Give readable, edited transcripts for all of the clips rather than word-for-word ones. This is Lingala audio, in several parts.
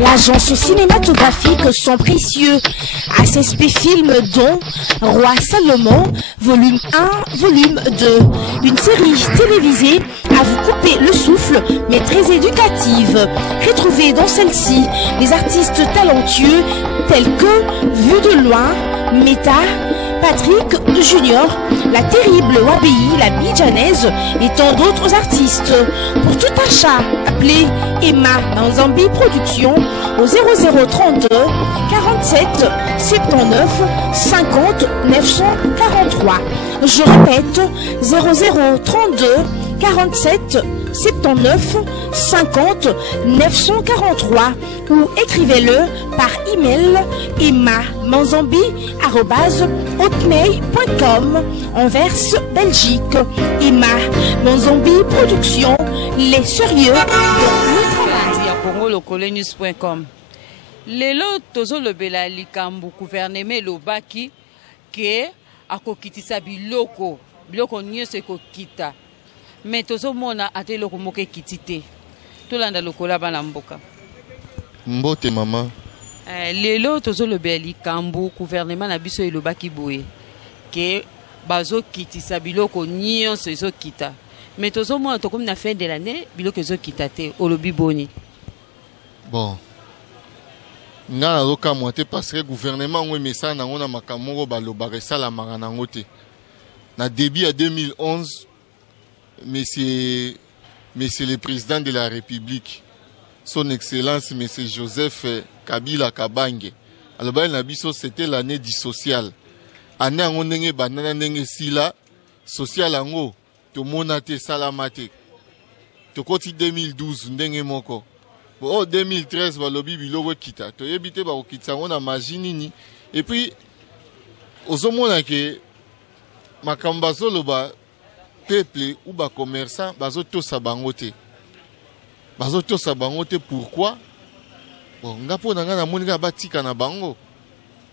L'agence cinématographique sont précieux. ACSP Film dont Roi Salomon, volume 1, volume 2. Une série télévisée à vous couper le souffle, mais très éducative. Retrouvez dans celle-ci des artistes talentueux tels que Vue de loin, Meta, Patrick Junior, La Terrible Wabi, La Bidjanaise et tant d'autres artistes. Pour tout achat, appelez Emma Manzambi Productions au 0032 47 79 50 943. Je répète, 0032 47 79 50 943 ou écrivez-le par email emma.manzambi@hotmail.com Anvers, Belgique. Emma Manzambi Productions, les sérieux de Congo-news.com. Lelo tozo lobela likambu gouvernement lobaki ke akokitisa biloko nyonso ekokita. Mais tozo mona ate loko moke kitite. Tolanda lokola bana mboka. Mbote mama. Lelo tozo lobela likambu gouvernement na biso elobaki boye ke bazo kitisa biloko nyonso ezokita. Mais tozo mona tokomi na fin de l'année biloko ezokita te olobi boni. Bon. Nga na loka moite parce que gouvernement ngwe mesa na ngona makamoko balobaka sala marana ngote. Na début à 2011 Monsieur le Président de la République, Son Excellence Monsieur Joseph Kabila Kabange. Alors c'était l'année du social. Année en ondenge banana ndenge sila social ango to monate salamate. To koti 2012 ndenge moko. Bon 2013 balobi biloko kita. To yebite ba okitsa ngona majinini et puis ozomona ke makamba zoloba peuple ou bas commerçant bazo to sabangote. Bazo to sabangote pourquoi? Bon ngapo na ngana monika batika na bango.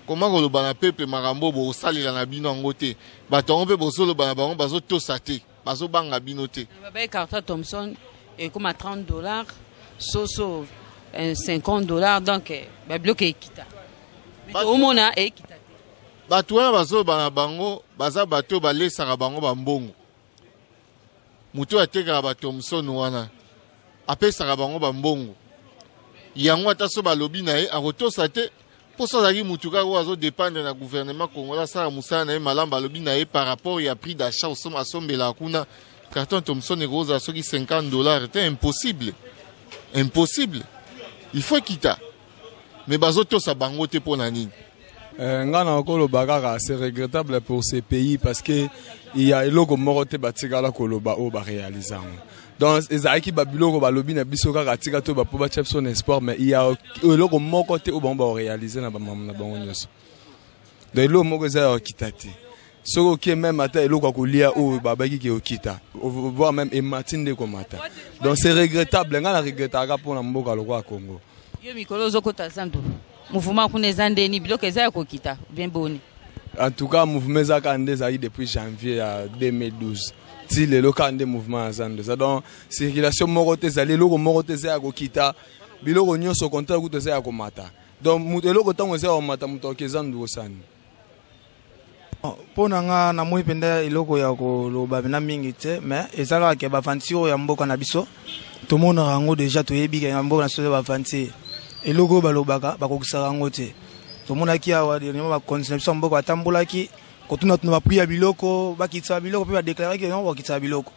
Comment koloba na peuple makambo bo salela na bino ngote. Bato ngombe bo solo bana bango bazo to sate. Bazo banga binote. Baba Carter Thompson et comme à $30, Soso $50 donc ba bloqué ekita. Mais au mona ekita. Bato wana bazo bana bango baza bato balesaka bango bambongo. Mutu ateka ba Thompson wana apesaka bango bambongo yango ataso balobi na ye akotosa te po sozaki mutu kaka oyo azodépendre na gouvernement congolais asala mosala na ye malamu balobi na ye par rapport ya prix d'achat asombelaka kuna carton Thompson ekozala soki $50 te impossible il faut kita mais bazotosa bango te mpo na nini. Ngana okoloba kaka c'est regrettable pour ces pays parce que il y a eloko moko te batikala koloba o ba réalisant. Donc ezaki ba biloko balobi na biso kaka tika to ba po ba chepson espoir mais il y a eloko moko te o ba réaliser na ba mamna bango nyonso. Donc eloko moko za okitati. Soko ki même ata eloko kolia o babaki ki okita. Voir même ematinde komata. Donc c'est regrettable ngana regrettaka pour na mboka lokwa Congo. Yo mikolo zokota santo. Mouvement pour les Andéni, biloko ezaya kokita, bien boni. En tout cas, mouvement Zakande zaï depuis janvier 2012. Si le local de mouvement Zande. Donc, circulation morote zali, loko morote zaya kokita, biloko nyonso kontra kuto zaya komata. Donc, muteloko tango zaya komata mutoke Zandu osani. Pona nga na moi penda iloko ya koloba bina mingi te, mais ezala ke ba fantiro ya mboka na biso. To mona rango déjà to yebi ke mboka na so ba fanti. Et logo balobaka bakokisaka ngo te tomonaki awa dernièrement ba conception mboko atambolaki kotuna tuna priya biloko bakitsa biloko pe ba déclarer que non bakitsa biloko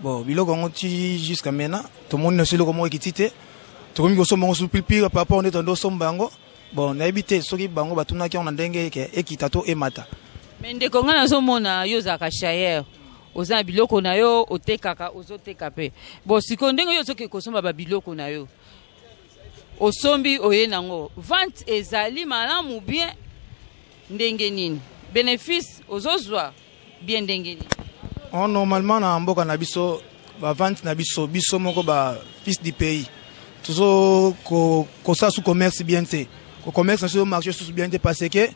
bon biloko ngo ti jusqu'à maintenant tomoni na selo komo ekitite tokomi ko somba ngo supilpira papa on est ndo sombango bon na ebité soki bango batunaki on ndenge ke ekitato emata mais ndeko ngana zo mona yo zaka shayer oza biloko na yo otekaka ozoteka pe bon siko ndenge yo soki kosomba ba biloko na yo osombi oye nango vente ezali malamu bien ndenge nini bénéfice ozozwa bien ndenge nini. Normalement na mboka na biso ba vente na biso moko ba fils du pays tuzo ko sa sous commerce bien te ko commerce sur marché sous bien te parce que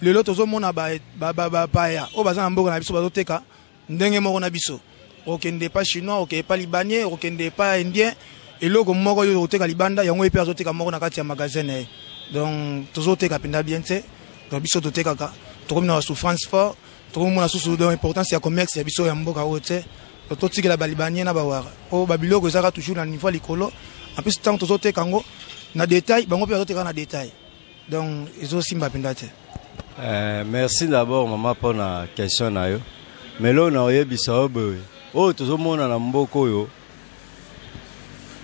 le lot tozo mona ba ya o baza na mboka na biso bazoteka ndenge moko na biso okende pas chinois okende pas libanais okende pas indien eloko moko yo oteka libanda yango epe azoteka moko na kati ya magasin donc tozoteka penda bien te donc biso totekaka tokomi na souffrance fort tokomona susu donc importance ya commerce ya biso ya mboka oyo te totikela balibanie na bawara o babiloko ezaka toujours na niveau likolo en plus tant tozoteka ngo na détail bango pe azoteka na détail donc ezosimba penda te. Merci d'abord maman pour la question na yo mais là na oyebisa oboye o tozomona na mboko yo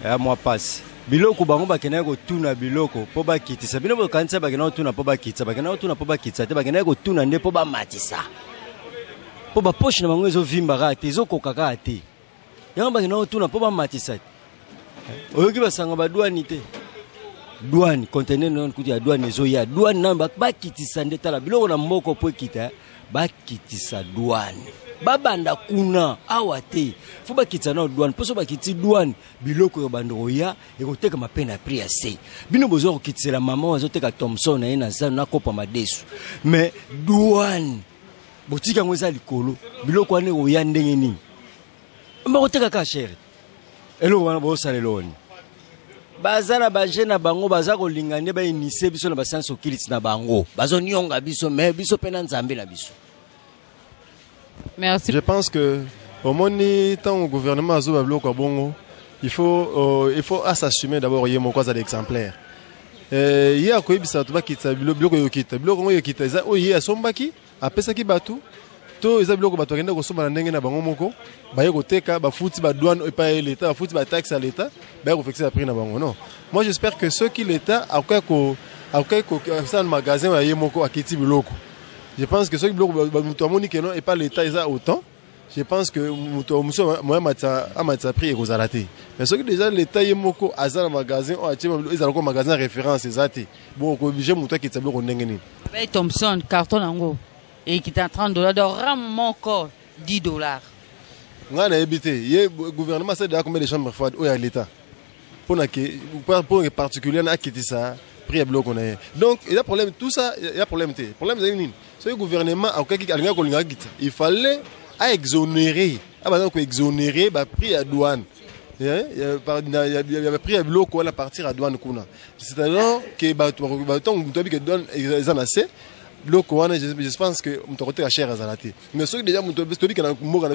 ya moi passe biloko bango bakena ko tuna biloko po bakitisa bino bokanisa bakena ko tuna po bakitisa bakena ko tuna po bakitisa te bakena ko tuna nde po ba matisa po ba poche na bango ezovimba kate ezokoka kate yango bakena ko tuna po ba matisa oyoki basanga ba douane te douane conteneur non kuti ya douane ezoya douane na bakitisa nde tala biloko na mboko po kita bakitisa douane babanda kuna awa te fo bakitisa na douane poso bakiti douane biloko yo bando ya ekoteka mapena prix ya se bino bozo kokitisela mama wazoteka Thomson na ina za na kopa madesu mais douane botika ngweza likolo biloko ane oya ndenge nini mbakoteka ka chere eloko wana bo saleloni bazana baje na bango baza kolingane ba initier biso na basanso okiliti na bango bazo nyonga biso mais biso pena nzambe na biso. Merci. Je pense que au moment tant au gouvernement azo bablo kwa bongo il faut s'assumer d'abord yemo kwa za d'exemplaire ya ko ibisa to bakita biloko yokita biloko yokita za o ya sombaki apesa ki batu to eza biloko batu akenda ko somba na ndenge na bango moko baye koteka bafuti ba douane pa l'état bafuti ba taxe à l'état baye ko fixer prix na bango non. Moi j'espère que ceux qui l'état akoka ko ça le magasin ya yemoko akiti biloko. Je pense que ceux qui bloquent le monique et pas l'État ils ont autant. Je pense que moi m'a pris et Rosalaté. Mais ceux qui déjà l'État est moko azar magasin ils ont un magasin référence exact. Bon obligé mouta qui tablo ndengeni. Bay Thomson carton ango et qui t'a $30 de ram mon corps $10. Ngana ebité, le gouvernement c'est déjà combien de chambres froides au l'État. Pour un particulier na quitter ça. Donc il y a problème tout ça il y a problème té problème c'est le gouvernement il fallait exonérer exonérer ba prix à douane il y a prix à bloc à partir à douane kuna c'est alors que douane ils en assez bloc je pense que on te coûte cher à Zalati mais ceux qui déjà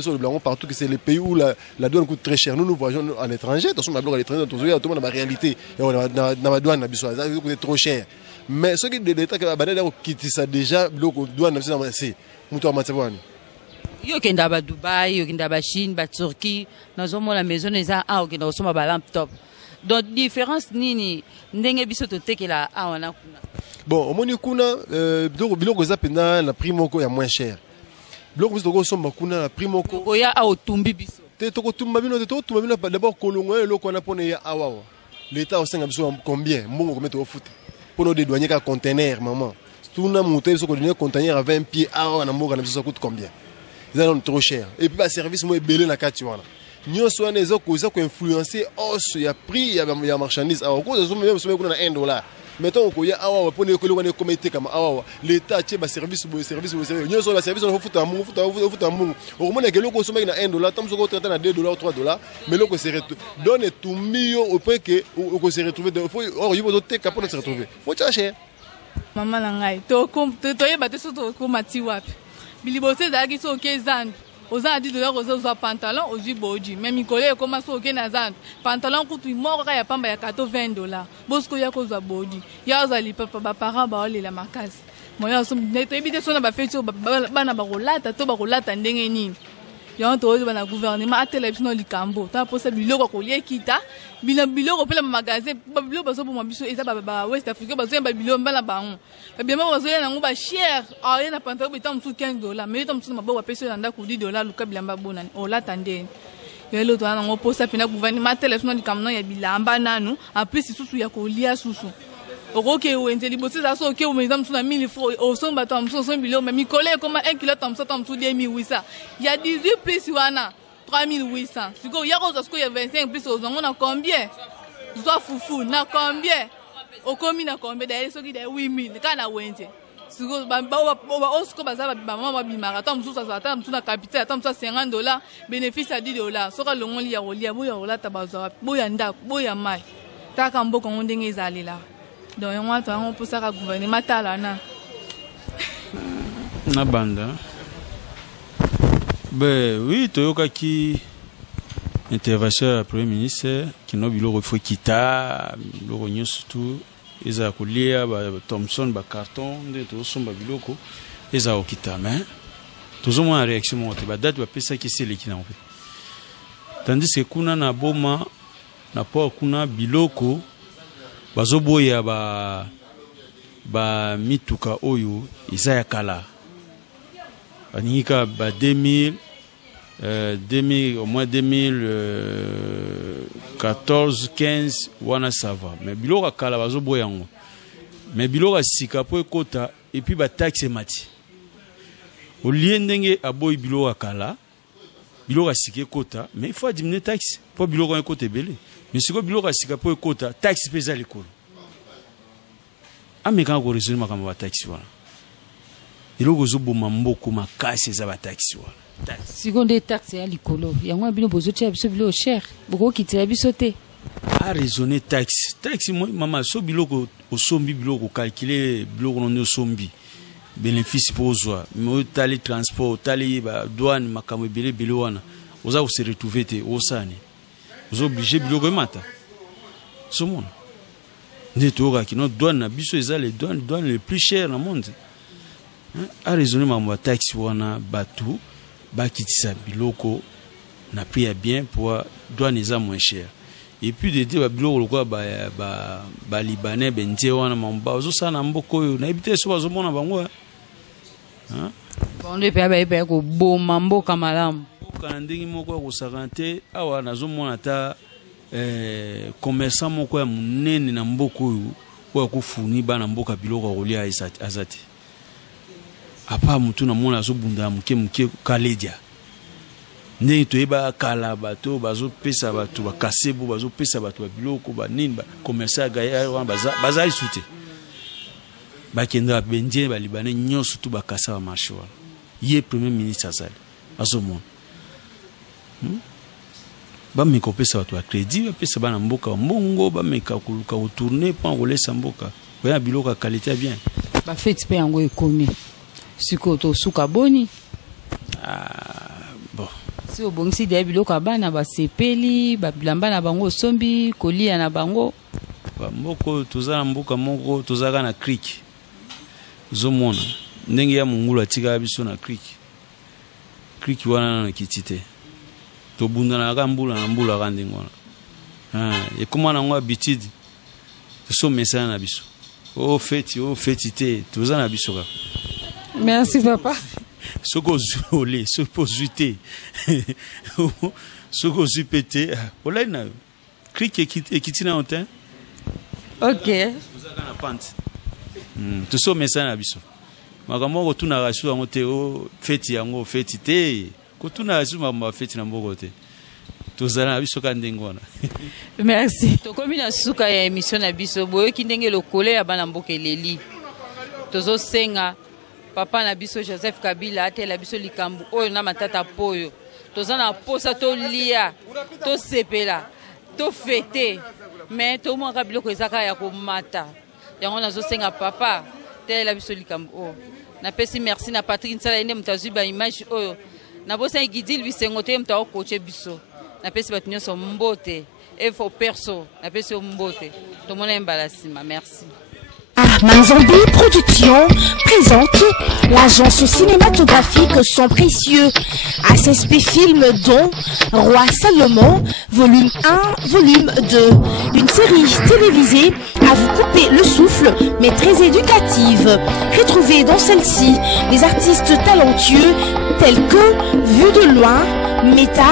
sur le blanc partout que c'est les pays où la douane coûte très cher nous voyageons à l'étranger attention ma bloc à l'étranger dans tout la réalité dans la douane ça coûte trop cher mais ceux qui de l'état qui ça déjà bloc douane c'est muto amatsabani yo kenda ba Dubaï yo kenda ba Chine ba Turquie nazomo la maison eza a okenda osoma ba laptop donc différence nini ndenge biso to tekela awana kuna. Bon, au moins kuna biloko za pena na prix moko ya moins cher. Biloko biso ko somba kuna na prix moko. Ko ya autumbi biso. Te to ko tumba bino to tumba bino d'abord kolongo eloko na pone ya awawa. L'état osenga biso combien? Mbongo ko mettre au foot. Pour nous dédouaner ka conteneur maman. Tuna monter biso ko donner conteneur à 20 pieds awa na mboka na biso ça coûte combien? Ils sont trop cher. Et puis ba service mo ebele na kati wana. Nyonso wana ezo ko influencer hausse ya prix ya marchandise. Alors ko zo même so kuna na $1. Mettons que awa pone ko loko ne comité kama awa l'état tie ba service nyonso ba service on futa mungu au moins que loko somba na $1 tam so ko traiter na $2 $3 mais loko se donne tout million au point que on se retrouver or il faut te capable de se retrouver faut chercher maman na ngai to yeba te so to ko mati wapi bilibose da ki so ke zandu oza $10 oza pantalon ozi boji mais mikole koma so ke na zandu pantalon kutu moko ka ya pamba ya kato $20 bosko ya ko za boji ya oza li papa ba parents ba olela makasi moya so neto ebite so na ba feti bana ba kolata to ba kolata ndenge nini ya to ozo na gouvernement atela biso no likambo ta posa biloko ko liekita biloko pela magasin biloko baso bo mabiso eza ba West Africa bazo ba biloko bana bango bien ba bazo ya nango ba cher ya na pantalon bita msu $15 mais to msu mabo ba peso na ndako $10 luka bilamba bona o lata ndeni yelo to nango posa pena gouvernement atela biso no likambo ya bilamba nanu en plus susu ya ko lia susu okoke wenze libosi za so ke o meza msu na 1000 francs o son ba to msu so biloko mais mi coller comme 1 kilo to msu 2800 il y a 18 plus wana 3800 siko ya ko zasko ya 25 plus ozongo na combien zwa fufu na combien okomi na combien d'ailleurs so ki da 8000 kana wenze siko siko baza bamama babimaka ata mosusu ata mosusu na capital ata mosusu $50 bénéfice ya $10 soki alongoli ya kolia boya kolata bazwa boya ndako boya mai taka mboka ngo ndenge ezalela donc yango ata yango mposaka gouvernement tala na banda oui toyokaki intervention ya premier ministre kino biloko ifo kita biloko nyonso tu eza kolia Thomson carton nde tozosomba biloko eza kokita mais tozomona réaction moko te badate bapesaki eseleki nango mpe tandis ke kuna na boma na port kuna biloko bazoboya mituka oyo eza ya kala baningi ka ba 2000 au moins 2014 15 wana ça va mais biloko ya kala bazoboya yango mais biloko ya sika po ekota et puis bataxe mati olie ndenge aboyi biloko ya kala biloko ya sika ekota mais il faut diminuer taxe po biloko ekota ebele mais siko biloko ya sika po ekota taxe mpe eza likolo amekaka koresone makambo bataxe wana biloko ezoboma mboko makasi eza bataxe wana Seconde taxe ya likolo yango bino bozotia biso bilo cher bokokitela biso te a raisonner taxe mama so biloko osombi biloko calculer biloko non osombi bénéfice pour ozwa mais tali transport tali ba douane makambo ebele wana oza se retrouver te osani ozo obligé biloko emata somona nde toyoka no douane na biso eza les douane les plus chères na monde a raisonner makambo ya taxe wana batu bakitisa biloko na prix ya bien pour douane eza moins cher et puis de dire biloko lokwa ba libanais benje wana mamba ozo na mboko oyo na ebite so bazomona bango bonde pe ba ko boma mboka malamu kana ndingi moko ya kosakante awa nazomona ta commerçant moko ya munene na mboko oyo kufuni bana mboka biloko kolia azati apa mutu na mona azobunda muke kaledia ndenge toyeba kala bato bazopesa bato bakasebo bazopesa bato babiloko banini commerçant gaya wana bazali sute bakenda benje balibane nyonso tu bakasa ba marché wana ye premier ministre azali azomona bameka opesa bato ya crédit bapesa bana mboka mbongo bameka koluka kotourner mpo kolesa mboka baya biloko ya qualité bien bafeti mpe yango ekomi siko tosuka boni bon si obongisi de biloko abana basepeli babilamba na bango osombi kolia na bango mboko toza na mboka moko tozaka na creek zomona ndenge ya mungulu atika biso na creek wana na kiti te tobunda na mbula na mbula ka ndenge wana ekoma nango habitude tosomesana na biso feti te toza na biso kaka. Merci papa. Soko zolé, soko zuité. Soko zupété. Olay na. Clique ekiti na ontin. OK. Ozaka na pante. Toso mesa na biso. Makambo ko tuna rasu yango te o feti yango feti te. Ko tuna rasu mama feti na mboko te. Tozala na biso ka ndengona. Merci. Tokomi na suka ya émission na biso boyo ki ndenge lokole ya bana mboka eleli. Tozo senga papa na biso Joseph Kabila atela biso likambu oyo na matata poyo tozana posa to lia to sepela to fete mais to mo ka biloko ezaka ya komata yango nazo senga papa tela biso likambu o na pesi merci na Patrick Nsala ende mutazwi ba image oyo na bosa igidil bisengo te mutawo coacher biso na pesi batunyo mbote et fo perso na pesi mbote to mona embalasima merci. Manzambi Production présente l'agence cinématographique Son Précieux, ASSP Film dont Roi Salomon, volume 1, volume 2. Une série télévisée à vous couper le souffle mais très éducative. Retrouvez dans celle-ci des artistes talentueux tels que Vue de loin, Meta,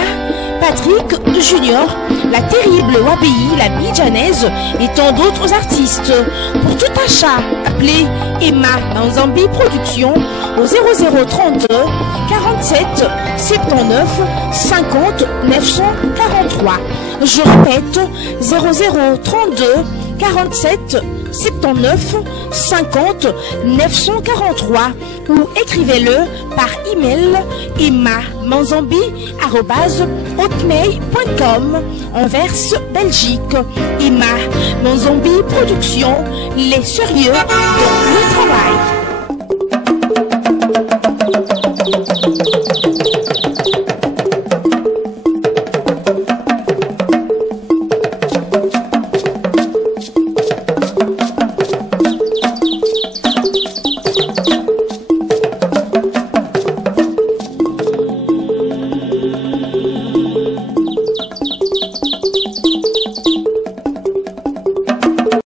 Patrick Junior, La Terrible Wabi, La Bidjanaise et tant d'autres artistes. Pour tout achat, appelez Emma Manzambi Production au 0032 47 79 50 943. Je répète, 0032 47 79 50 943 ou écrivez-le par email emma-manzambi@hotmail.com Anvers, Belgique. Emma Manzambi Production, les sérieux dans le travail.